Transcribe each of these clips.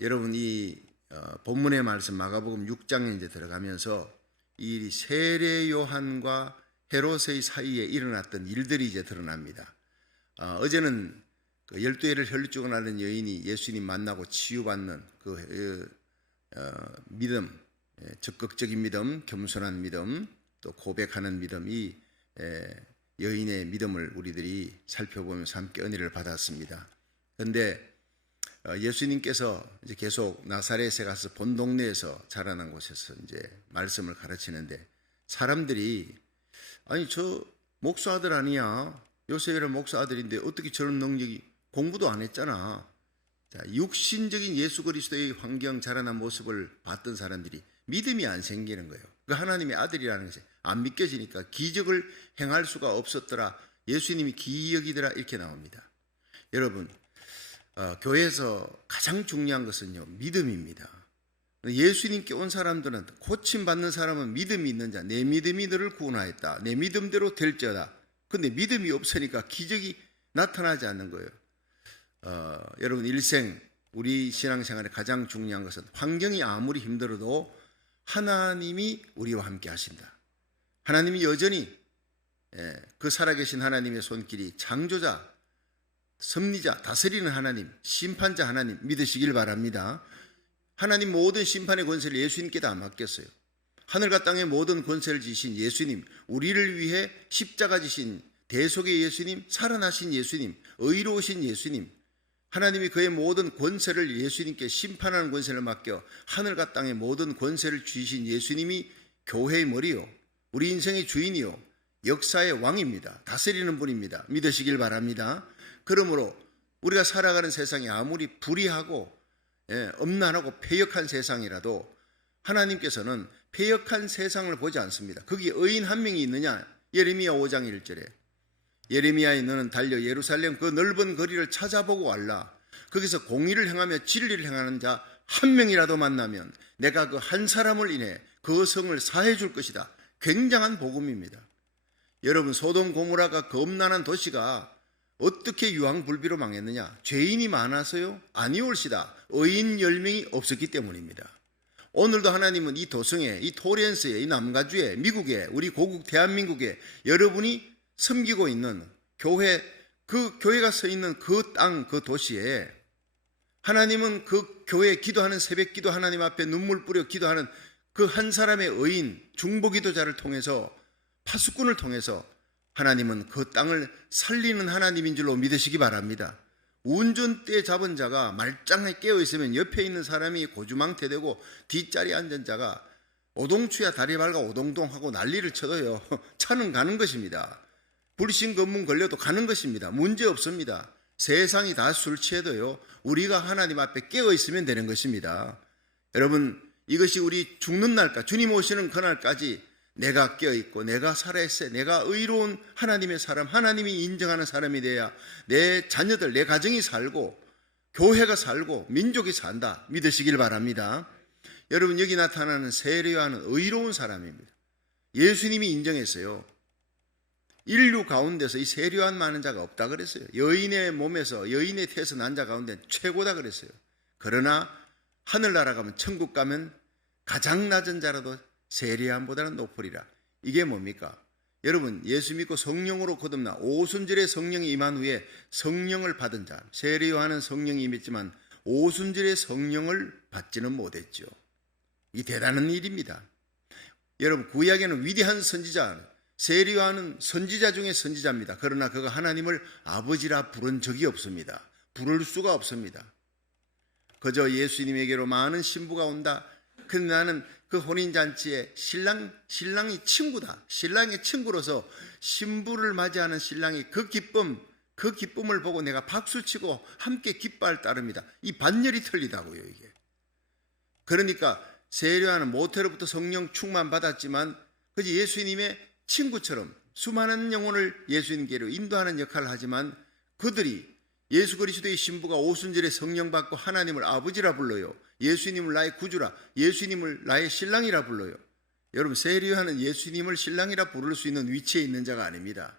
여러분 이 본문의 말씀 마가복음 6장에 이제 들어가면서 이 세례 요한과 헤롯의 사이에 일어났던 일들이 이제 드러납니다. 어제는 그 12해를 혈루증을 앓는 여인이 예수님 만나고 치유받는 그 믿음, 적극적인 믿음, 겸손한 믿음, 또 고백하는 믿음, 이 여인의 믿음을 우리들이 살펴보면서 함께 은혜를 받았습니다. 그런데 예수님께서 이제 계속 나사렛에 가서 본 동네에서 자라난 곳에서 이제 말씀을 가르치는데 사람들이 아니 저 목사 아들 아니야? 요셉이라는 목사 아들인데 어떻게 저런 능력이, 공부도 안 했잖아. 자, 육신적인 예수 그리스도의 환경 자라난 모습을 봤던 사람들이 믿음이 안 생기는 거예요. 그 하나님의 아들이라는 것이 안 믿겨지니까 기적을 행할 수가 없었더라. 예수님이 기이여기더라 이렇게 나옵니다. 여러분 교회에서 가장 중요한 것은요 믿음입니다. 예수님께 온 사람들은, 고침받는 사람은 믿음이 있는 자, 내 믿음이 너를 구원하였다, 내 믿음대로 될지어다. 근데 믿음이 없으니까 기적이 나타나지 않는 거예요. 여러분 일생 우리 신앙생활에 가장 중요한 것은 환경이 아무리 힘들어도 하나님이 우리와 함께 하신다. 하나님이 여전히 그 살아계신 하나님의 손길이 창조자, 섭리자, 다스리는 하나님, 심판자 하나님 믿으시길 바랍니다. 하나님 모든 심판의 권세를 예수님께 다 맡겼어요. 하늘과 땅의 모든 권세를 지신 예수님, 우리를 위해 십자가 지신 대속의 예수님, 살아나신 예수님, 의로우신 예수님, 하나님이 그의 모든 권세를 예수님께 심판하는 권세를 맡겨 하늘과 땅의 모든 권세를 주신 예수님이 교회의 머리요, 우리 인생의 주인이요, 역사의 왕입니다. 다스리는 분입니다. 믿으시길 바랍니다. 그러므로 우리가 살아가는 세상이 아무리 불의하고 엄난하고 패역한 세상이라도 하나님께서는 패역한 세상을 보지 않습니다. 거기에 의인 한 명이 있느냐? 예레미야 5장 1절에 예레미야에 너는 달려 예루살렘 그 넓은 거리를 찾아보고 왔라. 거기서 공의를 행하며 진리를 행하는 자 한 명이라도 만나면 내가 그 한 사람을 인해 그 성을 사해 줄 것이다. 굉장한 복음입니다. 여러분 소돔 고모라가 겁난한 도시가 어떻게 유황불비로 망했느냐? 죄인이 많아서요? 아니올시다. 의인 10명이 없었기 때문입니다. 오늘도 하나님은 이 도성에, 이 토렌스에, 이 남가주에, 미국에, 우리 고국 대한민국에 여러분이 섬기고 있는 교회, 그 교회가 서 있는 그 땅, 그 도시에 하나님은 그 교회에 기도하는 새벽 기도, 하나님 앞에 눈물 뿌려 기도하는 그 한 사람의 의인, 중보기도자를 통해서, 파수꾼을 통해서 하나님은 그 땅을 살리는 하나님인 줄로 믿으시기 바랍니다. 운전대 잡은 자가 말짱하게 깨어있으면 옆에 있는 사람이 고주망태되고 뒷자리에 앉은 자가 오동추야 다리 밝아 오동동하고 난리를 쳐도요 차는 가는 것입니다. 불신검문 걸려도 가는 것입니다. 문제 없습니다. 세상이 다 술 취해도요 우리가 하나님 앞에 깨어있으면 되는 것입니다. 여러분 이것이 우리 죽는 날까지, 주님 오시는 그날까지 내가 깨어있고 내가 살아있어야, 내가 의로운 하나님의 사람, 하나님이 인정하는 사람이 돼야 내 자녀들, 내 가정이 살고 교회가 살고 민족이 산다 믿으시길 바랍니다. 여러분 여기 나타나는 세례 요한은 의로운 사람입니다. 예수님이 인정했어요. 인류 가운데서 이 세례 요한 많은 자가 없다 그랬어요. 여인의 몸에서, 여인의 태에서 난 자 가운데 최고다 그랬어요. 그러나 하늘나라 가면, 천국 가면 가장 낮은 자라도 세례 요한보다는 높으리라. 이게 뭡니까? 여러분 예수 믿고 성령으로 거듭나 오순절에 성령이 임한 후에 성령을 받은 자, 세례 요한은 성령이 임했지만 오순절에 성령을 받지는 못했죠. 이 대단한 일입니다. 여러분 구약에는 위대한 선지자, 세례 요한은 선지자 중에 선지자입니다. 그러나 그가 하나님을 아버지라 부른 적이 없습니다. 부를 수가 없습니다. 그저 예수님에게로 많은 신부가 온다. 근데 나는 그 혼인잔치에 신랑이 친구다. 신랑의 친구로서 신부를 맞이하는 신랑이 그 기쁨을 보고 내가 박수치고 함께 기뻐할 따름이다. 이 반열이 틀리다고요, 이게. 그러니까 세례 요한은 모태로부터 성령 충만 받았지만 그저 예수님의 친구처럼 수많은 영혼을 예수님께로 인도하는 역할을 하지만 그들이 예수 그리스도의 신부가 오순절에 성령 받고 하나님을 아버지라 불러요. 예수님을 나의 구주라, 예수님을 나의 신랑이라 불러요. 여러분 세례 요한은 예수님을 신랑이라 부를 수 있는 위치에 있는 자가 아닙니다.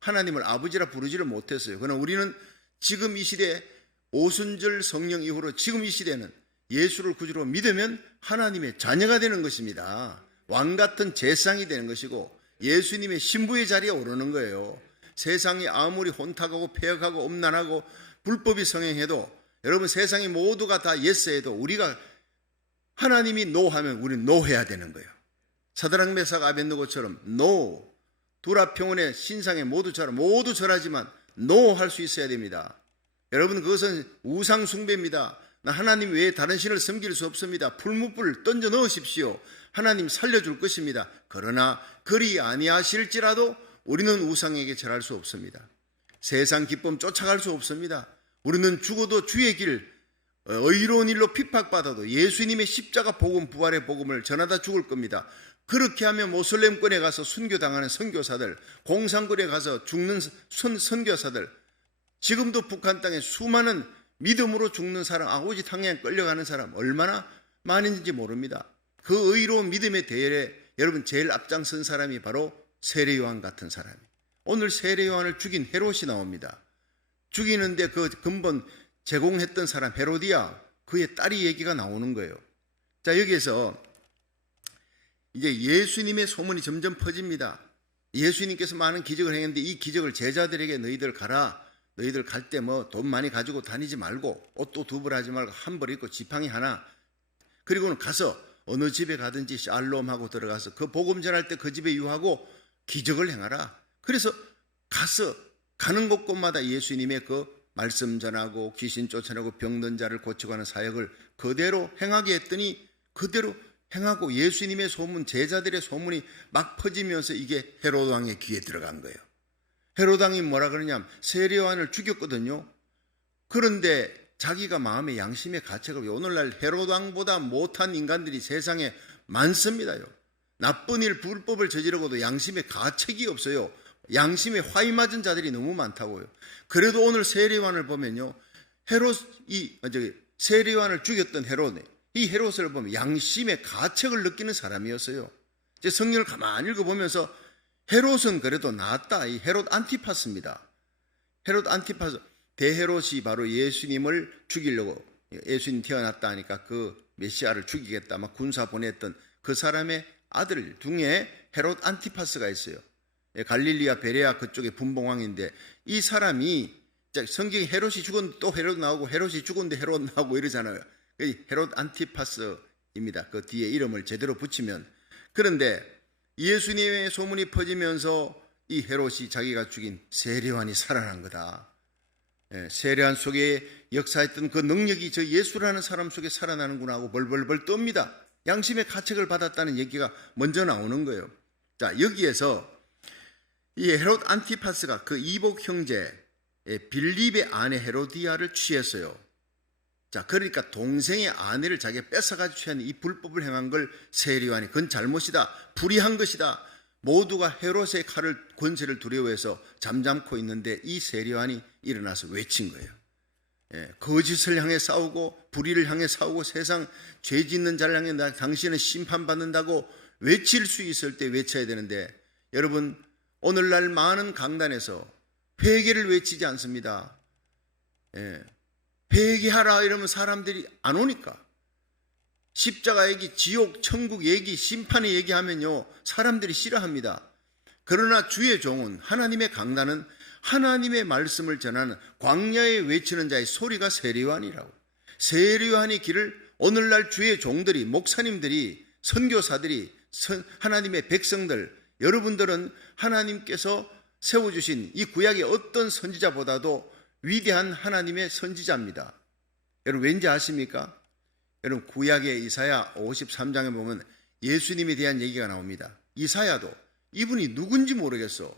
하나님을 아버지라 부르지를 못했어요. 그러나 우리는 지금 이 시대 오순절 성령 이후로 지금 이 시대는 예수를 구주로 믿으면 하나님의 자녀가 되는 것입니다. 왕 같은 제사장이 되는 것이고 예수님의 신부의 자리에 오르는 거예요. 세상이 아무리 혼탁하고 폐역하고 음란하고 불법이 성행해도 여러분 세상이 모두가 다 예스해도 우리가 하나님이 노하면 우리는 노해야 되는 거예요. 사드락 메삭 아벳느고처럼 노, 두라평원의 신상에 모두 절하지만 노 할 수 있어야 됩니다. 여러분 그것은 우상 숭배입니다. 나 하나님 외에 다른 신을 섬길 수 없습니다. 풀무불 던져 넣으십시오. 하나님 살려줄 것입니다. 그러나 그리 아니하실지라도 우리는 우상에게 절할 수 없습니다. 세상 기쁨 쫓아갈 수 없습니다. 우리는 죽어도 주의 길, 의로운 일로 핍박받아도 예수님의 십자가 복음, 부활의 복음을 전하다 죽을 겁니다. 그렇게 하면 모슬렘권에 가서 순교당하는 선교사들, 공산권에 가서 죽는 선교사들, 지금도 북한 땅에 수많은 믿음으로 죽는 사람, 아우지 탕양에 끌려가는 사람 얼마나 많은지 모릅니다. 그 의로운 믿음의 대열에 여러분 제일 앞장선 사람이 바로 세례 요한 같은 사람이. 오늘 세례 요한을 죽인 헤롯이 나옵니다. 죽이는데 그 근본 제공했던 사람 헤로디아, 그의 딸이 얘기가 나오는 거예요. 자, 여기에서 이제 예수님의 소문이 점점 퍼집니다. 예수님께서 많은 기적을 행했는데 이 기적을 제자들에게 너희들 가라. 너희들 갈 때 뭐 돈 많이 가지고 다니지 말고 옷도 두 벌 하지 말고 한 벌 입고 지팡이 하나. 그리고는 가서 어느 집에 가든지 샬롬하고 들어가서 그 복음 전할 때 그 집에 유하고 기적을 행하라. 그래서 가서 가는 곳곳마다 예수님의 그 말씀 전하고 귀신 쫓아내고 병든 자를 고치고 하는 사역을 그대로 행하게 했더니 그대로 행하고 예수님의 소문, 제자들의 소문이 막 퍼지면서 이게 헤롯 왕의 귀에 들어간 거예요. 헤롯 왕이 뭐라 그러냐면 세례 요한을 죽였거든요. 그런데 자기가 마음의 양심의 가책을, 오늘날 헤롯 왕보다 못한 인간들이 세상에 많습니다요. 나쁜 일, 불법을 저지르고도 양심의 가책이 없어요. 양심에 화이 맞은 자들이 너무 많다고요. 그래도 오늘 세례 요한을 보면요, 세례 요한을 죽였던 헤롯, 이 헤롯을 보면 양심의 가책을 느끼는 사람이었어요. 이제 성경을 가만히 읽어보면서 헤롯은 그래도 낫다. 이 헤롯 안티파스입니다. 헤롯 안티파스, 대헤롯이 바로 예수님을 죽이려고, 예수님 태어났다 하니까 그 메시아를 죽이겠다 막 군사 보냈던 그 사람의 아들 중에 헤롯 안티파스가 있어요. 갈릴리아 베레아 그쪽의 분봉왕인데 이 사람이, 성경에 헤롯이 죽었는데 또 헤롯 나오고 헤롯이 죽었는데 헤롯 나오고 이러잖아요. 헤롯 안티파스입니다. 그 뒤에 이름을 제대로 붙이면. 그런데 예수님의 소문이 퍼지면서 이 헤롯이 자기가 죽인 세례 요한이 살아난 거다. 세례 요한 속에 역사했던 그 능력이 저 예수라는 사람 속에 살아나는구나 하고 벌벌벌 떱니다. 양심의 가책을 받았다는 얘기가 먼저 나오는 거예요. 자, 여기에서 이 헤롯 안티파스가 그 이복 형제 빌립의 아내 헤로디아를 취했어요. 자, 그러니까 동생의 아내를 자기가 뺏어가지고 취한 이 불법을 행한 걸 세례 요한이 그건 잘못이다, 불의한 것이다. 모두가 헤롯의 칼을, 권세를 두려워해서 잠잠코 있는데 이 세례 요한이 일어나서 외친 거예요. 거짓을 향해 싸우고 불의를 향해 싸우고 세상 죄 짓는 자를 향해 당신은 심판받는다고 외칠 수 있을 때 외쳐야 되는데, 여러분 오늘날 많은 강단에서 회개를 외치지 않습니다. 회개하라 이러면 사람들이 안 오니까. 십자가 얘기, 지옥, 천국 얘기, 심판의 얘기하면요 사람들이 싫어합니다. 그러나 주의 종은, 하나님의 강단은 하나님의 말씀을 전하는 광야에 외치는 자의 소리가 세례 요한이라고. 세례 요한의 길을 오늘날 주의 종들이, 목사님들이, 선교사들이, 하나님의 백성들, 여러분들은 하나님께서 세워주신 이 구약의 어떤 선지자보다도 위대한 하나님의 선지자입니다. 여러분 왠지 아십니까? 여러분 구약의 이사야 53장에 보면 예수님에 대한 얘기가 나옵니다. 이사야도 이분이 누군지 모르겠어.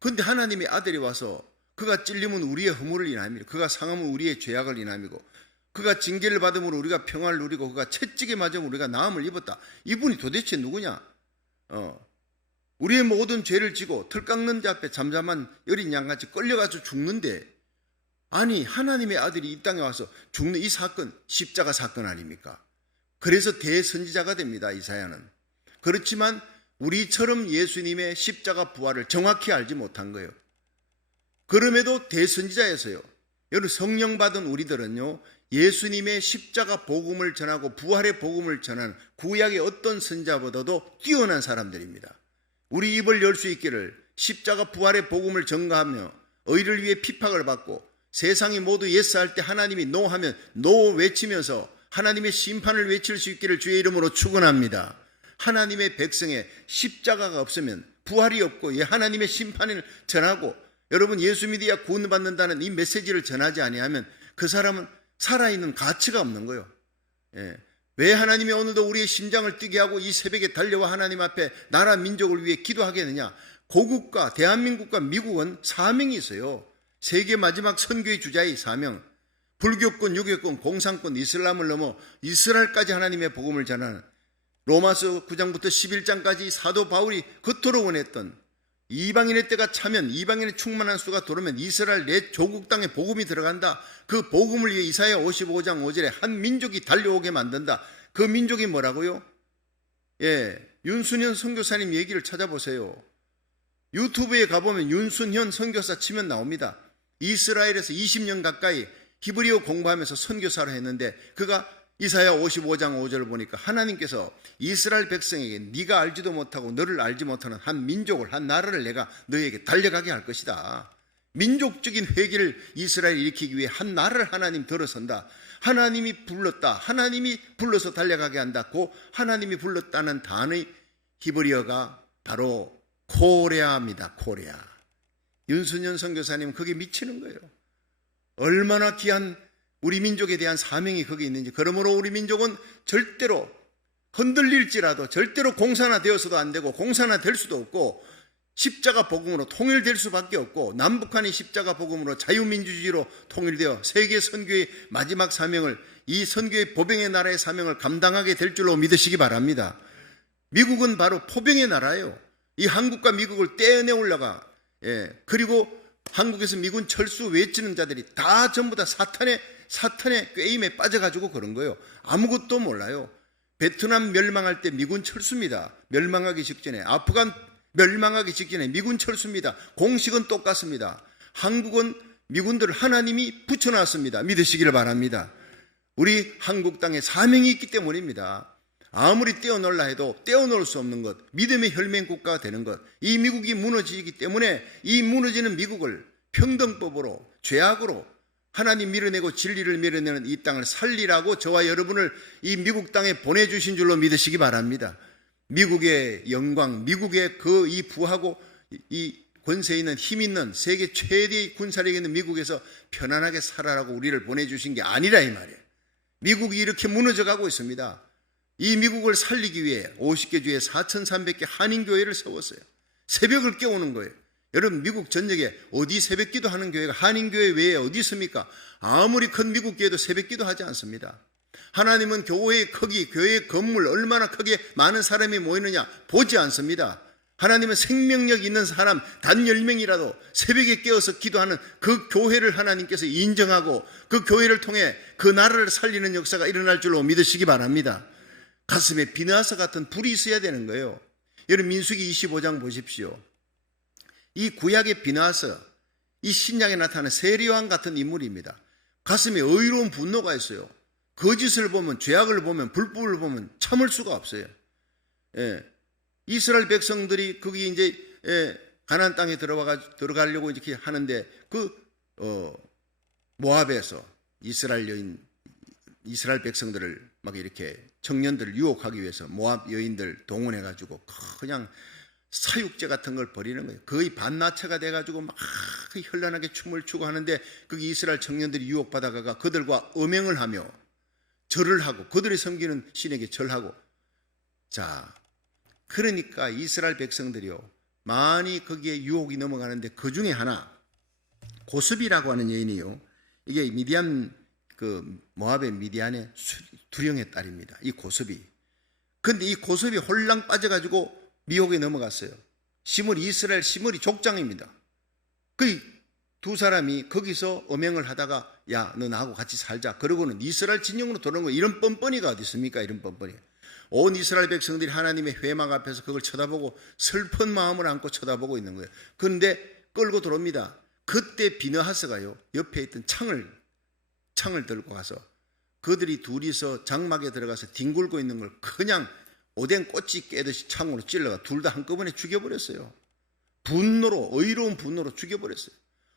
그런데 하나님의 아들이 와서 그가 찔림은 우리의 허물을 인함이고 그가 상함은 우리의 죄악을 인함이고 그가 징계를 받음으로 우리가 평화를 누리고 그가 채찍에 맞음으로 우리가 나음을 입었다. 이분이 도대체 누구냐? 우리의 모든 죄를 지고 털 깎는 자 앞에 잠잠한 어린 양같이 끌려가서 죽는데, 아니 하나님의 아들이 이 땅에 와서 죽는 이 사건, 십자가 사건 아닙니까? 그래서 대선지자가 됩니다, 이사야는. 그렇지만 우리처럼 예수님의 십자가 부활을 정확히 알지 못한 거예요. 그럼에도 대선지자였어요. 여러분 성령 받은 우리들은요 예수님의 십자가 복음을 전하고 부활의 복음을 전하는 구약의 어떤 선자보다도 뛰어난 사람들입니다. 우리 입을 열 수 있기를 십자가 부활의 복음을 전가하며 의를 위해 핍박을 받고 세상이 모두 예스할 때 하나님이 노하면 노 외치면서 하나님의 심판을 외칠 수 있기를 주의 이름으로 축원합니다. 하나님의 백성에 십자가가 없으면 부활이 없고 하나님의 심판을 전하고 여러분 예수 믿어야 구원받는다는 이 메시지를 전하지 아니하면 그 사람은 살아있는 가치가 없는 거예요. 왜 하나님이 오늘도 우리의 심장을 뛰게 하고 이 새벽에 달려와 하나님 앞에 나라 민족을 위해 기도하게 되냐? 고국과 대한민국과 미국은 사명이 있어요. 세계 마지막 선교의 주자의 사명. 불교권, 유교권, 공산권, 이슬람을 넘어 이스라엘까지 하나님의 복음을 전하는 로마서 9장부터 11장까지 사도 바울이 그토록 원했던 이방인의 때가 차면 이방인의 충만한 수가 들어오면 이스라엘 내 조국 땅에 복음이 들어간다. 그 복음을 위해 이사야 55장 5절에 한 민족이 달려오게 만든다. 그 민족이 뭐라고요? 윤순현 선교사님 얘기를 찾아보세요. 유튜브에 가보면 윤순현 선교사 치면 나옵니다. 이스라엘에서 20년 가까이 히브리어 공부하면서 선교사를 했는데 그가 이사야 55장 5절을 보니까 하나님께서 이스라엘 백성에게 네가 알지도 못하고 너를 알지 못하는 한 민족을 한 나라를 내가 너에게 달려가게 할 것이다. 민족적인 회개를 이스라엘이 일으키기 위해 한 나라를 하나님 들어선다. 하나님이 불렀다. 하나님이 불러서 달려가게 한다. 그 하나님이 불렀다는 단어의 히브리어가 바로 코레아입니다. 코레아. 윤순현 선교사님은 거기에 미치는 거예요. 얼마나 귀한 우리 민족에 대한 사명이 거기 있는지. 그러므로 우리 민족은 절대로 흔들릴지라도 절대로 공산화되어서도 안 되고 공산화될 수도 없고 십자가 복음으로 통일될 수밖에 없고 남북한이 십자가 복음으로 자유민주주의로 통일되어 세계 선교의 마지막 사명을 이 선교의 보병의 나라의 사명을 감당하게 될 줄로 믿으시기 바랍니다. 미국은 바로 포병의 나라예요. 이 한국과 미국을 떼어내올라가 그리고 한국에서 미군 철수 외치는 자들이 다 전부 다 사탄의 꾀임에 빠져가지고 그런 거예요. 아무것도 몰라요. 베트남 멸망할 때 미군 철수입니다. 멸망하기 직전에. 아프간 멸망하기 직전에 미군 철수입니다. 공식은 똑같습니다. 한국은 미군들을 하나님이 붙여놨습니다. 믿으시기를 바랍니다. 우리 한국 땅에 사명이 있기 때문입니다. 아무리 떼어놓으려 해도 떼어놓을 수 없는 것, 믿음의 혈맹 국가가 되는 것, 이 미국이 무너지기 때문에 이 무너지는 미국을 평등법으로 죄악으로 하나님 밀어내고 진리를 밀어내는 이 땅을 살리라고 저와 여러분을 이 미국 땅에 보내주신 줄로 믿으시기 바랍니다. 미국의 영광, 미국의 이 부하고 이 권세 있는 힘 있는 세계 최대의 군사력이 있는 미국에서 편안하게 살아라고 우리를 보내주신 게 아니라 이 말이에요. 미국이 이렇게 무너져가고 있습니다. 이 미국을 살리기 위해 50개 주에 4,300개 한인교회를 세웠어요. 새벽을 깨우는 거예요. 여러분 미국 전역에 어디 새벽기도 하는 교회가 한인교회 외에 어디 있습니까? 아무리 큰 미국 교회도 새벽기도 하지 않습니다. 하나님은 교회의 크기, 교회의 건물 얼마나 크게 많은 사람이 모이느냐 보지 않습니다. 하나님은 생명력 있는 사람 단 10명이라도 새벽에 깨어서 기도하는 그 교회를 하나님께서 인정하고 그 교회를 통해 그 나라를 살리는 역사가 일어날 줄로 믿으시기 바랍니다. 가슴에 비나서 같은 불이 있어야 되는 거예요. 여러분 민수기 25장 보십시오. 이 구약의 비나서, 이 신약에 나타나는 세리왕 같은 인물입니다. 가슴에 의로운 분노가 있어요. 거짓을 보면, 죄악을 보면, 불법을 보면 참을 수가 없어요. 이스라엘 백성들이 거기 이제 가나안 땅에 들어가려고 이렇게 하는데 모압에서 이스라엘 백성들을 막 이렇게 청년들을 유혹하기 위해서 모압 여인들 동원해가지고 그냥 사육제 같은 걸 벌이는 거예요. 거의 반나체가 돼가지고 막 현란하게 춤을 추고 하는데 거기 이스라엘 청년들이 유혹받아가 그들과 음행을 하며 절을 하고 그들이 섬기는 신에게 절하고. 자, 그러니까 이스라엘 백성들이요 많이 거기에 유혹이 넘어가는데 그 중에 하나 고습이라고 하는 여인이요, 이게 미디안 모압의 미디안의 두령의 딸입니다. 이 고습이. 근데 이 고습이 홀랑 빠져가지고 미혹에 넘어갔어요. 이스라엘 시므리 족장입니다. 그 두 사람이 거기서 음행을 하다가 야, 너 나하고 같이 살자. 그러고는 이스라엘 진영으로 돌아온 거예요. 이런 뻔뻔이가 어디 있습니까? 이런 뻔뻔이. 온 이스라엘 백성들이 하나님의 회막 앞에서 그걸 쳐다보고 슬픈 마음을 안고 쳐다보고 있는 거예요. 그런데 끌고 들어옵니다. 그때 비느하스가요 옆에 있던 창을 들고 가서 그들이 둘이서 장막에 들어가서 뒹굴고 있는 걸 그냥 오뎅 꼬치 깨듯이 창으로 찔러가 둘 다 한꺼번에 죽여버렸어요. 분노로, 의로운 분노로 죽여버렸어요.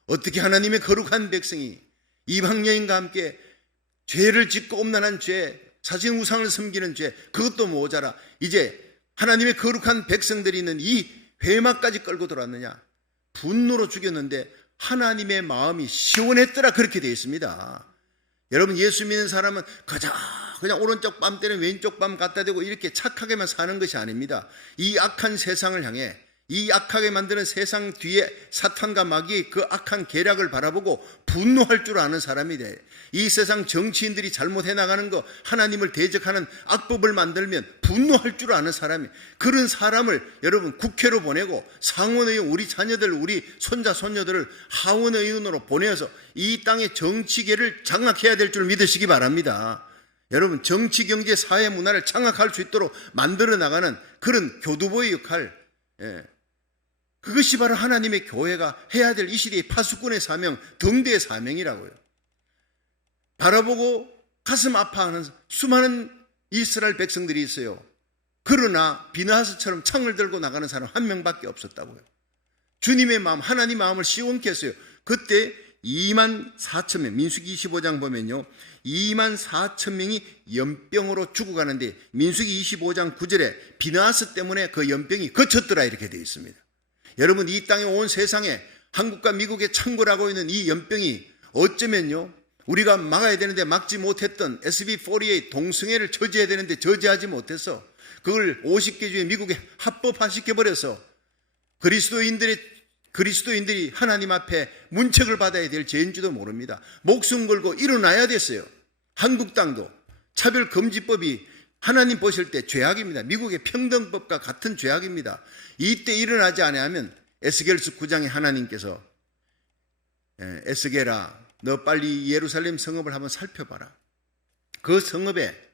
어떻게 하나님의 거룩한 백성이 이방 여인과 함께 죄를 짓고 엄란한 죄, 사진 우상을 섬기는 죄, 그것도 모자라 이제 하나님의 거룩한 백성들이 있는 이 회막까지 끌고 들어왔느냐. 분노로 죽였는데 하나님의 마음이 시원했더라, 그렇게 되어 있습니다. 여러분, 예수 믿는 사람은 그냥 오른쪽 뺨 때는 왼쪽 뺨 갖다 대고 이렇게 착하게만 사는 것이 아닙니다. 이 악한 세상을 향해, 이 악하게 만드는 세상 뒤에 사탄과 마귀의 그 악한 계략을 바라보고 분노할 줄 아는 사람이 돼. 이 세상 정치인들이 잘못해 나가는 거, 하나님을 대적하는 악법을 만들면 분노할 줄 아는 사람이, 그런 사람을 여러분 국회로 보내고 상원의원, 우리 자녀들, 우리 손자 손녀들을 하원의원으로 보내서 이 땅의 정치계를 장악해야 될 줄 믿으시기 바랍니다. 여러분, 정치, 경제, 사회, 문화를 장악할 수 있도록 만들어 나가는 그런 교두보의 역할, 그것이 바로 하나님의 교회가 해야 될 이 시대의 파수꾼의 사명, 등대의 사명이라고요. 바라보고 가슴 아파하는 수많은 이스라엘 백성들이 있어요. 그러나 비나하스처럼 창을 들고 나가는 사람 한 명밖에 없었다고요. 주님의 마음, 하나님 마음을 시원케 했어요. 그때 24,000명, 민수기 25장 보면요, 24,000명이 연병으로 죽어가는데 민수기 25장 9절에 비나하스 때문에 그 연병이 그쳤더라, 이렇게 되어 있습니다. 여러분, 이 땅에 온 세상에 한국과 미국에 창궐하고 있는 이 연병이 어쩌면요, 우리가 막아야 되는데 막지 못했던 SB48 동성애를 저지해야 되는데 저지하지 못해서 그걸 50개 주에 미국에 합법화시켜버려서 그리스도인들이 하나님 앞에 문책을 받아야 될 죄인지도 모릅니다. 목숨 걸고 일어나야 됐어요. 한국 땅도 차별금지법이 하나님 보실 때 죄악입니다. 미국의 평등법과 같은 죄악입니다. 이때 일어나지 않으면 에스겔서 9장에 하나님께서 에스겔아, 너 빨리 예루살렘 성읍을 한번 살펴봐라. 그 성읍에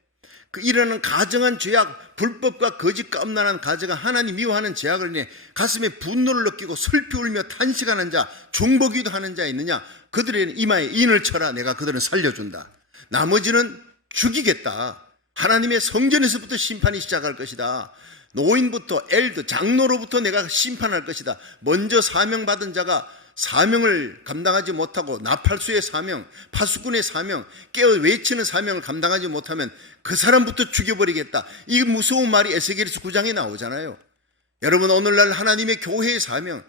그 일어나는 가정한 죄악, 불법과 거짓과 엄란한 가정한 하나님 미워하는 죄악을 인해 가슴에 분노를 느끼고 슬피 울며 탄식하는 자, 중보기도 하는 자 있느냐? 그들의 이마에 인을 쳐라. 내가 그들은 살려준다. 나머지는 죽이겠다. 하나님의 성전에서부터 심판이 시작할 것이다. 노인부터 엘드, 장로로부터 내가 심판할 것이다. 먼저 사명받은 자가 사명을 감당하지 못하고 나팔수의 사명, 파수꾼의 사명, 깨어 외치는 사명을 감당하지 못하면 그 사람부터 죽여버리겠다. 이 무서운 말이 에스겔서 9장에 나오잖아요. 여러분, 오늘날 하나님의 교회의 사명,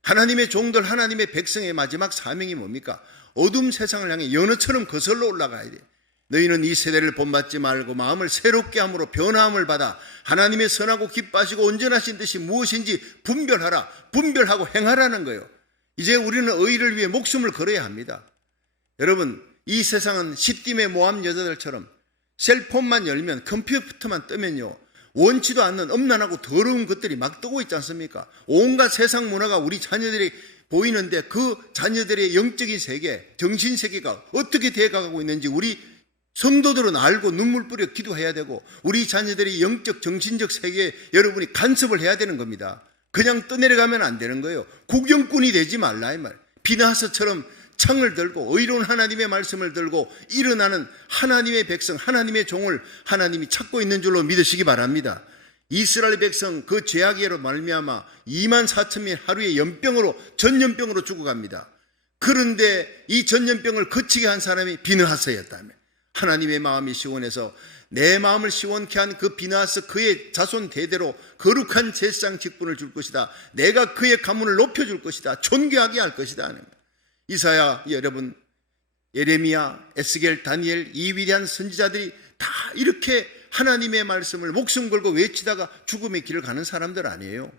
하나님의 종들, 하나님의 백성의 마지막 사명이 뭡니까? 어둠 세상을 향해 연어처럼 거슬러 올라가야 돼요. 너희는 이 세대를 본받지 말고 마음을 새롭게 함으로 변화함을 받아 하나님의 선하고 기뻐하시고 온전하신 뜻이 무엇인지 분별하라. 분별하고 행하라는 거예요. 이제 우리는 의를 위해 목숨을 걸어야 합니다. 여러분, 이 세상은 시딤의 모함 여자들처럼 셀폰만 열면, 컴퓨터만 뜨면요, 원치도 않는 엄난하고 더러운 것들이 막 뜨고 있지 않습니까? 온갖 세상 문화가 우리 자녀들이 보이는데 그 자녀들의 영적인 세계, 정신 세계가 어떻게 돼가고 있는지 우리 성도들은 알고 눈물 뿌려 기도해야 되고, 우리 자녀들의 영적 정신적 세계에 여러분이 간섭을 해야 되는 겁니다. 그냥 떠내려가면 안 되는 거예요. 구경꾼이 되지 말라, 이 말. 비나하스처럼 창을 들고 의로운 하나님의 말씀을 들고 일어나는 하나님의 백성, 하나님의 종을 하나님이 찾고 있는 줄로 믿으시기 바랍니다. 이스라엘 백성 그 죄악으로 말미암아 24,000명 하루에 연병으로, 전염병으로 죽어갑니다. 그런데 이 전염병을 그치게 한 사람이 비나하스였다며. 하나님의 마음이 시원해서 내 마음을 시원케 한 그 비나하스, 그의 자손 대대로 거룩한 제사장 직분을 줄 것이다. 내가 그의 가문을 높여줄 것이다. 존귀하게 할 것이다. 이사야, 여러분, 예레미야, 에스겔, 다니엘, 이 위대한 선지자들이 다 이렇게 하나님의 말씀을 목숨 걸고 외치다가 죽음의 길을 가는 사람들 아니에요.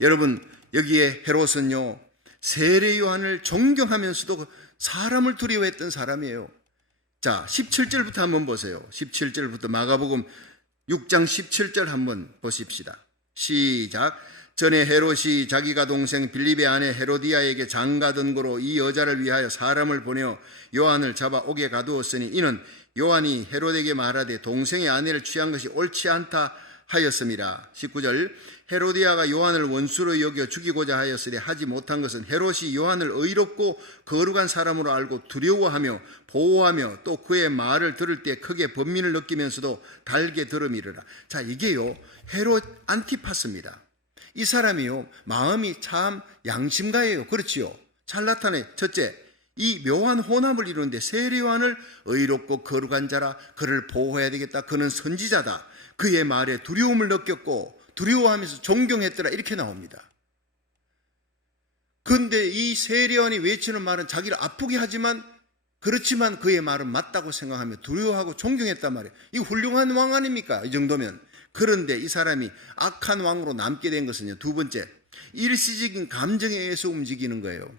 여러분, 여기에 헤롯은요, 세례 요한을 존경하면서도 사람을 두려워했던 사람이에요. 자, 17절부터 한번 보세요. 17절부터 마가복음 6장 17절 한번 보십시다. 시작. 전에 헤롯이 자기가 동생 빌립의 아내 헤로디아에게 장가든 거로 이 여자를 위하여 사람을 보내어 요한을 잡아 옥에 가두었으니, 이는 요한이 헤롯에게 말하되 동생의 아내를 취한 것이 옳지 않다 하였음이라. 19절 헤로디아가 요한을 원수로 여겨 죽이고자 하였으되 하지 못한 것은 헤롯이 요한을 의롭고 거룩한 사람으로 알고 두려워하며 보호하며 또 그의 말을 들을 때 크게 번민을 느끼면서도 달게 들음이르라. 자, 이게요 헤롯 안티파스입니다. 이 사람이요 마음이 참 양심가예요. 그렇지요. 잘 나타내. 첫째, 이 묘한 혼합을 이루는데 세례요한을 의롭고 거룩한 자라, 그를 보호해야 되겠다, 그는 선지자다, 그의 말에 두려움을 느꼈고 두려워하면서 존경했더라, 이렇게 나옵니다. 그런데 이 세례요한이 외치는 말은 자기를 아프게 하지만 그렇지만 그의 말은 맞다고 생각하며 두려워하고 존경했단 말이에요. 이 훌륭한 왕 아닙니까? 이 정도면. 그런데 이 사람이 악한 왕으로 남게 된 것은요, 두 번째, 일시적인 감정에 의해서 움직이는 거예요.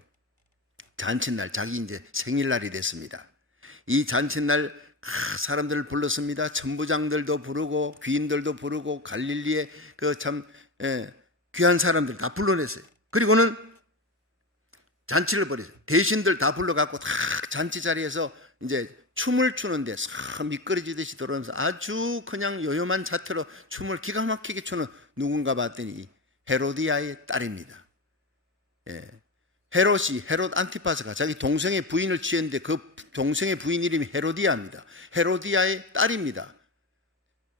잔칫날, 자기 이제 생일날이 됐습니다. 이 잔칫날 사람들을 불렀습니다. 천부장들도 부르고 귀인들도 부르고 갈릴리의 그 참 귀한 사람들 다 불러냈어요. 그리고는 잔치를 벌였어요. 대신들 다 불러갖고 다 잔치 자리에서 이제 춤을 추는데 싹 미끄러지듯이 돌아오면서 아주 그냥 요염한 자태로 춤을 기가 막히게 추는 누군가 봤더니 헤로디아의 딸입니다. 헤롯 안티파스가 자기 동생의 부인을 취했는데 그 동생의 부인 이름이 헤로디아입니다. 헤로디아의 딸입니다.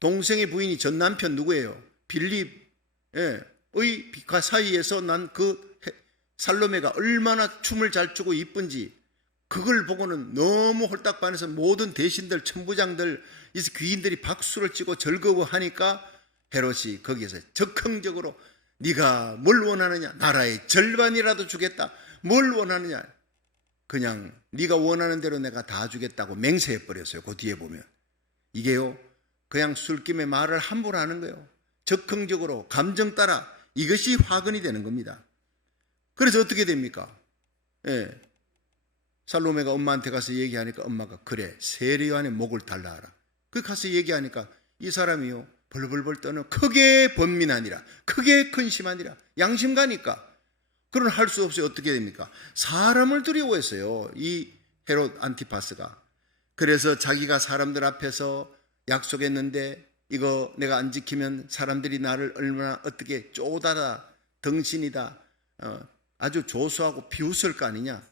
동생의 부인이 전 남편 누구예요? 빌립의 사이에서 난 그 살로메가 얼마나 춤을 잘 추고 이쁜지 그걸 보고는 너무 홀딱 반해서 모든 대신들, 천부장들, 귀인들이 박수를 치고 즐거워하니까 헤롯이 거기에서 적극적으로 네가 뭘 원하느냐? 나라의 절반이라도 주겠다. 뭘 원하느냐? 그냥 네가 원하는 대로 내가 다 주겠다고 맹세해버렸어요. 그 뒤에 보면. 이게요 그냥 술김에 말을 함부로 하는 거예요. 적극적으로 감정 따라. 이것이 화근이 되는 겁니다. 그래서 어떻게 됩니까? 살로메가 엄마한테 가서 얘기하니까 엄마가 그래 세례요한의 목을 달라하라. 그 가서 얘기하니까 이 사람이요 벌벌벌 떠는 크게 번민하니라, 크게 근심하니라. 양심가니까. 그런 할 수 없이 어떻게 됩니까? 사람을 두려워했어요, 이 헤롯 안티파스가. 그래서 자기가 사람들 앞에서 약속했는데 이거 내가 안 지키면 사람들이 나를 얼마나 어떻게 쪼다다 덩신이다 아주 조소하고 비웃을 거 아니냐.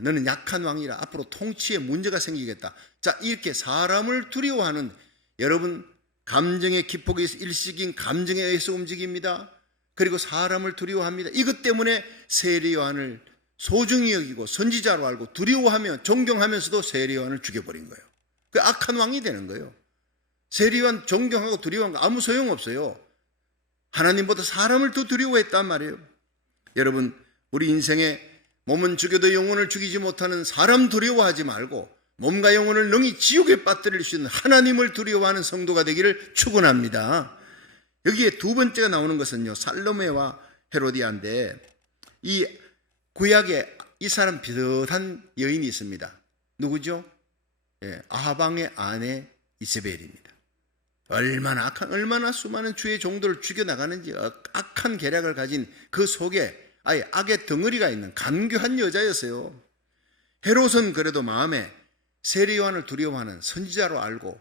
너는 약한 왕이라 앞으로 통치에 문제가 생기겠다. 자, 이렇게 사람을 두려워하는, 여러분 감정의 기폭이 일시적인 감정에 의해서 움직입니다. 그리고 사람을 두려워합니다. 이것 때문에 세례요한을 소중히 여기고 선지자로 알고 두려워하며 존경하면서도 세례요한을 죽여버린 거예요. 그 악한 왕이 되는 거예요. 세례요한 존경하고 두려워한 거 아무 소용없어요. 하나님보다 사람을 더 두려워했단 말이에요. 여러분, 우리 인생에 몸은 죽여도 영혼을 죽이지 못하는 사람 두려워하지 말고 몸과 영혼을 능히 지옥에 빠뜨릴 수 있는 하나님을 두려워하는 성도가 되기를 축원합니다. 여기에 두 번째가 나오는 것은요, 살로메와 헤로디아인데, 이 구약에 이 사람 비슷한 여인이 있습니다. 누구죠? 아방의 아내 이세벨입니다. 얼마나 수많은 주의 종들을 죽여나가는지 악한 계략을 가진 그 속에 아예 악의 덩어리가 있는 간교한 여자였어요. 헤롯은 그래도 마음에 세례요한을 두려워하는 선지자로 알고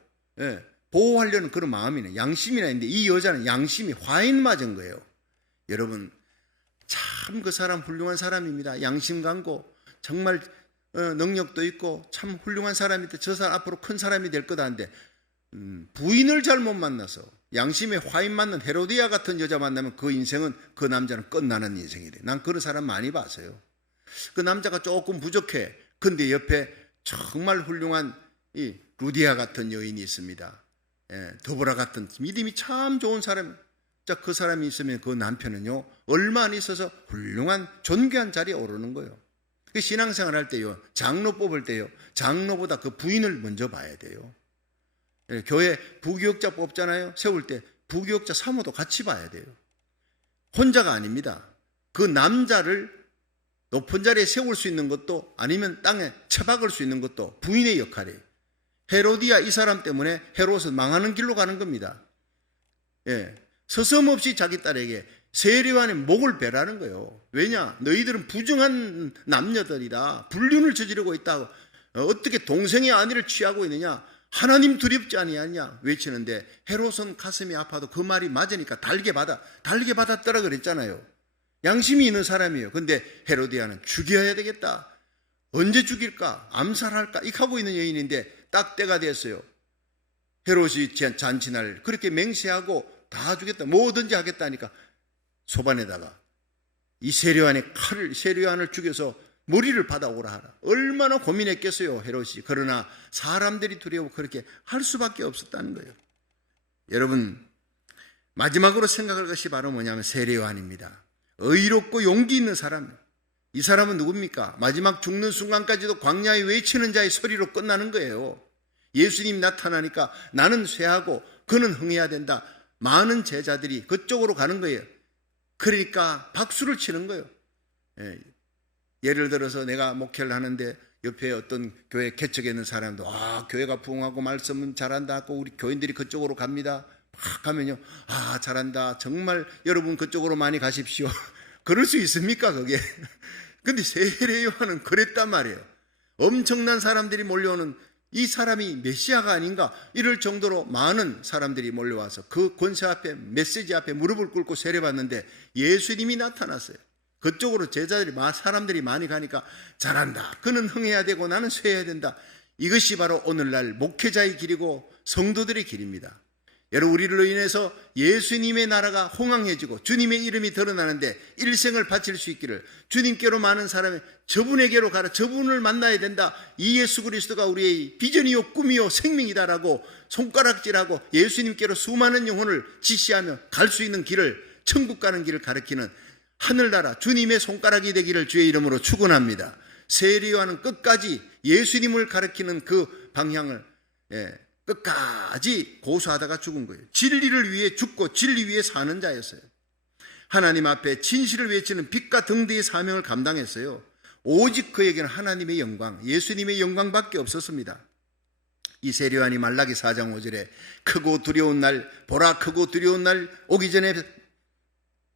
보호하려는 그런 마음이네, 양심이나 있는데 이 여자는 양심이 화인 맞은 거예요. 여러분 참 그 사람 훌륭한 사람입니다. 양심 강고 정말 능력도 있고 참 훌륭한 사람인데 저 사람 앞으로 큰 사람이 될 거다 하는데 부인을 잘못 만나서 양심에 화인 맞는 헤로디아 같은 여자 만나면 그 인생은, 그 남자는 끝나는 인생이 돼. 난 그런 사람 많이 봤어요. 그 남자가 조금 부족해. 근데 옆에 정말 훌륭한 이 루디아 같은 여인이 있습니다. 더보라 같은 믿음이 참 좋은 사람. 자, 그 사람이 있으면 그 남편은요 얼마 안 있어서 훌륭한 존귀한 자리에 오르는 거예요. 그 신앙생활 할 때요, 장로 뽑을 때요, 장로보다 그 부인을 먼저 봐야 돼요. 교회 부교역자 뽑잖아요. 세울 때 부교역자 사모도 같이 봐야 돼요. 혼자가 아닙니다. 그 남자를 높은 자리에 세울 수 있는 것도 아니면 땅에 처박을 수 있는 것도 부인의 역할이에요. 헤로디아 이 사람 때문에 헤롯은 망하는 길로 가는 겁니다. 서슴없이 자기 딸에게 세례요한의 목을 베라는 거예요. 왜냐? 너희들은 부정한 남녀들이라 불륜을 저지르고 있다고. 어떻게 동생의 아내를 취하고 있느냐? 하나님 두렵지 아니하냐 외치는데 헤롯은 가슴이 아파도 그 말이 맞으니까 달게 받았더라 그랬잖아요. 양심이 있는 사람이에요. 근데 헤로디아는 죽여야 되겠다. 언제 죽일까? 암살할까? 이 하고 있는 여인인데 딱 때가 됐어요. 헤롯이 잔치날 그렇게 맹세하고 다 주겠다. 뭐든지 하겠다니까 소반에다가 이 세례요한을 죽여서 머리를 받아오라 하라. 얼마나 고민했겠어요, 헤롯이. 그러나 사람들이 두려워 그렇게 할 수밖에 없었다는 거예요. 여러분, 마지막으로 생각할 것이 바로 뭐냐면 세례요한입니다. 의롭고 용기 있는 사람. 이 사람은 누굽니까? 마지막 죽는 순간까지도 광야에 외치는 자의 소리로 끝나는 거예요. 예수님 나타나니까 나는 쇠하고 그는 흥해야 된다. 많은 제자들이 그쪽으로 가는 거예요. 그러니까 박수를 치는 거예요. 예를 들어서 내가 목회를 하는데 옆에 어떤 교회 개척에 있는 사람도 교회가 부흥하고 말씀은 잘한다 하고 우리 교인들이 그쪽으로 갑니다. 막 가면요, 잘한다. 정말 여러분 그쪽으로 많이 가십시오. 그럴 수 있습니까 그게? 근데 세례요한은 그랬단 말이에요. 엄청난 사람들이 몰려오는, 이 사람이 메시아가 아닌가 이럴 정도로 많은 사람들이 몰려와서 그 권세 앞에, 메시지 앞에 무릎을 꿇고 세례받는데 예수님이 나타났어요. 그쪽으로 사람들이 많이 가니까 잘한다. 그는 흥해야 되고 나는 쇠해야 된다. 이것이 바로 오늘날 목회자의 길이고 성도들의 길입니다. 여러분, 우리로 인해서 예수님의 나라가 홍황해지고 주님의 이름이 드러나는데 일생을 바칠 수 있기를, 주님께로 많은 사람이 저분에게로 가라, 저분을 만나야 된다, 이 예수 그리스도가 우리의 비전이요 꿈이요 생명이다라고 손가락질하고 예수님께로 수많은 영혼을 지시하며 갈 수 있는 길을, 천국 가는 길을 가리키는 하늘나라 주님의 손가락이 되기를 주의 이름으로 축원합니다. 세례요한은 끝까지 예수님을 가리키는 그 방향을 끝까지 고수하다가 죽은 거예요. 진리를 위해 죽고 진리 위해 사는 자였어요. 하나님 앞에 진실을 외치는 빛과 등대의 사명을 감당했어요. 오직 그에게는 하나님의 영광, 예수님의 영광밖에 없었습니다. 이 세례요한이 말라기 4장 5절에 크고 두려운 날, 보라 크고 두려운 날 오기 전에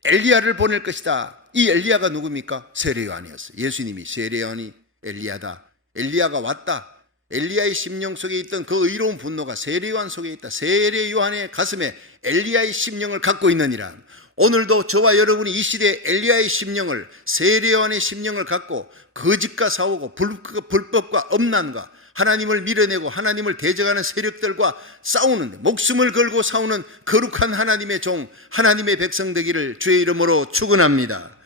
엘리야를 보낼 것이다. 이 엘리야가 누굽니까? 세례요한이었어요. 예수님이 세례요한이 엘리야다. 엘리야가 왔다. 엘리야의 심령 속에 있던 그 의로운 분노가 세례요한 속에 있다. 세례요한의 가슴에 엘리야의 심령을 갖고 있느니라. 오늘도 저와 여러분이 이 시대에 엘리야의 심령을, 세례요한의 심령을 갖고 거짓과 싸우고 불법과 엄난과 하나님을 밀어내고 하나님을 대적하는 세력들과 싸우는데 목숨을 걸고 싸우는 거룩한 하나님의 종, 하나님의 백성 되기를 주의 이름으로 축원합니다.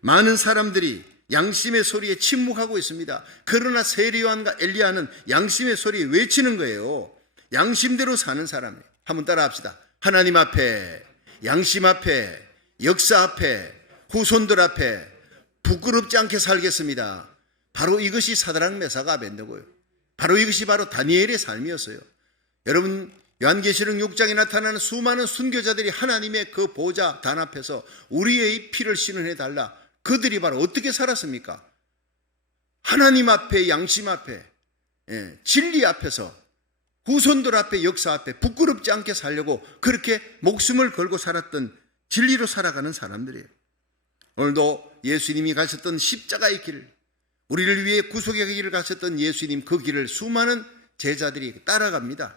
많은 사람들이 양심의 소리에 침묵하고 있습니다. 그러나 세례요한과 엘리야는 양심의 소리에 외치는 거예요. 양심대로 사는 사람이에요. 한번 따라 합시다. 하나님 앞에, 양심 앞에, 역사 앞에, 후손들 앞에 부끄럽지 않게 살겠습니다. 바로 이것이 사드락 메사가 아벤느고요. 바로 이것이 바로 다니엘의 삶이었어요. 여러분, 요한계시록 6장에 나타나는 수많은 순교자들이 하나님의 그 보좌 단 앞에서 우리의 피를 신원해 달라. 그들이 바로 어떻게 살았습니까? 하나님 앞에, 양심 앞에, 진리 앞에서, 후손들 앞에, 역사 앞에 부끄럽지 않게 살려고 그렇게 목숨을 걸고 살았던, 진리로 살아가는 사람들이에요. 오늘도 예수님이 가셨던 십자가의 길, 우리를 위해 구속의 길을 가셨던 예수님, 그 길을 수많은 제자들이 따라갑니다.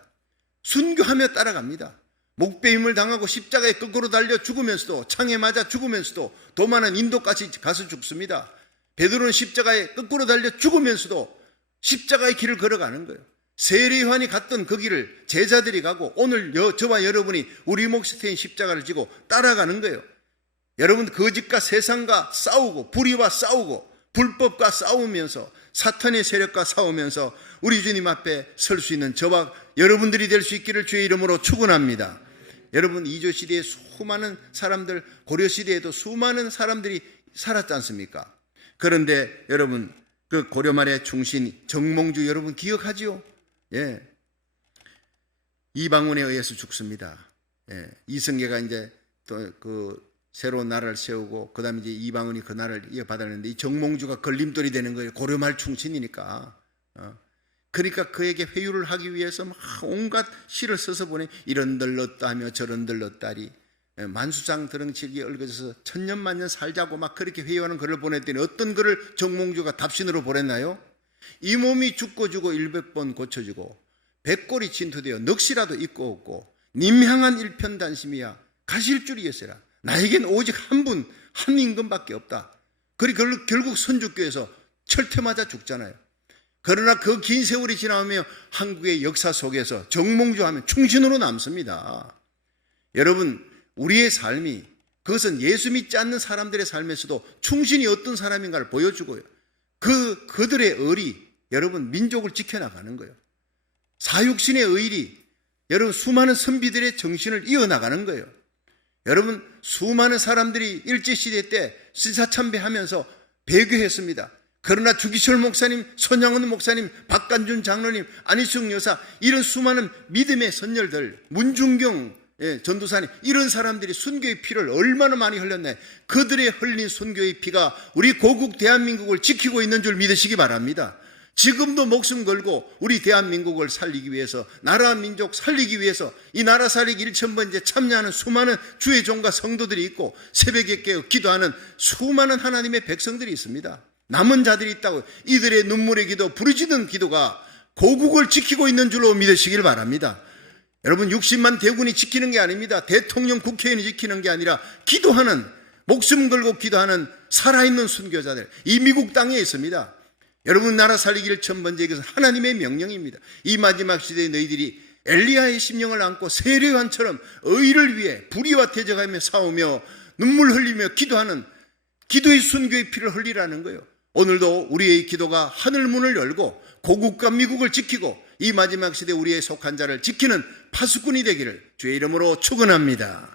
순교하며 따라갑니다. 목배임을 당하고 십자가에 거꾸로 달려 죽으면서도, 창에 맞아 죽으면서도 도마는 인도까지 가서 죽습니다. 베드로는 십자가에 거꾸로 달려 죽으면서도 십자가의 길을 걸어가는 거예요. 세례요한이 갔던 그 길을 제자들이 가고 오늘 저와 여러분이 우리 몫이 트인 십자가를 지고 따라가는 거예요. 여러분, 거짓과 세상과 싸우고 불의와 싸우고 불법과 싸우면서 사탄의 세력과 싸우면서 우리 주님 앞에 설 수 있는 저와 여러분들이 될 수 있기를 주의 이름으로 축원합니다. 여러분, 이조 시대에 수많은 사람들, 고려 시대에도 수많은 사람들이 살았지 않습니까? 그런데 여러분, 그 고려 말의 충신 정몽주 여러분 기억하지요? 이방원에 의해서 죽습니다. 이성계가 이제 또 새로운 나라를 세우고 그다음에 이제 이방원이 그 나라를 이어받았는데 이 정몽주가 걸림돌이 되는 거예요. 고려말 충신이니까. 그러니까 그에게 회유를 하기 위해서 막 온갖 시를 써서 보내. 이런들 넣었다 하며 저런들 넣었다리, 만수장 드렁치기에 얽어져서 천년만년 살자고 막 그렇게 회유하는 글을 보냈더니 어떤 글을 정몽주가 답신으로 보냈나요? 이 몸이 죽고 100번 고쳐지고 백골이 진토되어 넋이라도 있고 없고 님 향한 일편단심이야 가실 줄이었으라. 나에겐 오직 한 분, 한 임금밖에 없다. 그리고 결국 선주교에서 철퇴 맞아 죽잖아요. 그러나 그 긴 세월이 지나면 한국의 역사 속에서 정몽주하면 충신으로 남습니다. 여러분, 우리의 삶이, 그것은 예수 믿지 않는 사람들의 삶에서도 충신이 어떤 사람인가를 보여주고요. 그들의 의리, 여러분, 민족을 지켜나가는 거예요. 사육신의 의리, 여러분, 수많은 선비들의 정신을 이어나가는 거예요. 여러분, 수많은 사람들이 일제시대 때 신사참배하면서 배교했습니다. 그러나 주기철 목사님, 손양원 목사님, 박간준 장로님, 안희숙 여사, 이런 수많은 믿음의 선열들, 문중경 전도사님, 이런 사람들이 순교의 피를 얼마나 많이 흘렸나요? 그들의 흘린 순교의 피가 우리 고국 대한민국을 지키고 있는 줄 믿으시기 바랍니다. 지금도 목숨 걸고 우리 대한민국을 살리기 위해서, 나라 민족 살리기 위해서 이 나라 살리기 1000번째 참여하는 수많은 주의 종과 성도들이 있고, 새벽에 깨어 기도하는 수많은 하나님의 백성들이 있습니다. 남은 자들이 있다고. 이들의 눈물의 기도, 부르짖는 기도가 고국을 지키고 있는 줄로 믿으시길 바랍니다. 여러분, 60만 대군이 지키는 게 아닙니다. 대통령, 국회의원이 지키는 게 아니라 기도하는, 목숨 걸고 기도하는 살아있는 순교자들, 이 미국 땅에 있습니다. 여러분, 나라 살리기를 1000번째, 이것은 하나님의 명령입니다. 이 마지막 시대에 너희들이 엘리야의 심령을 안고 세례요한처럼 의를 위해 불의와 대적하며 싸우며 눈물 흘리며 기도하는, 기도의 순교의 피를 흘리라는 거예요. 오늘도 우리의 기도가 하늘문을 열고 고국과 미국을 지키고 이 마지막 시대 우리의 속한 자를 지키는 파수꾼이 되기를 주의 이름으로 축원합니다.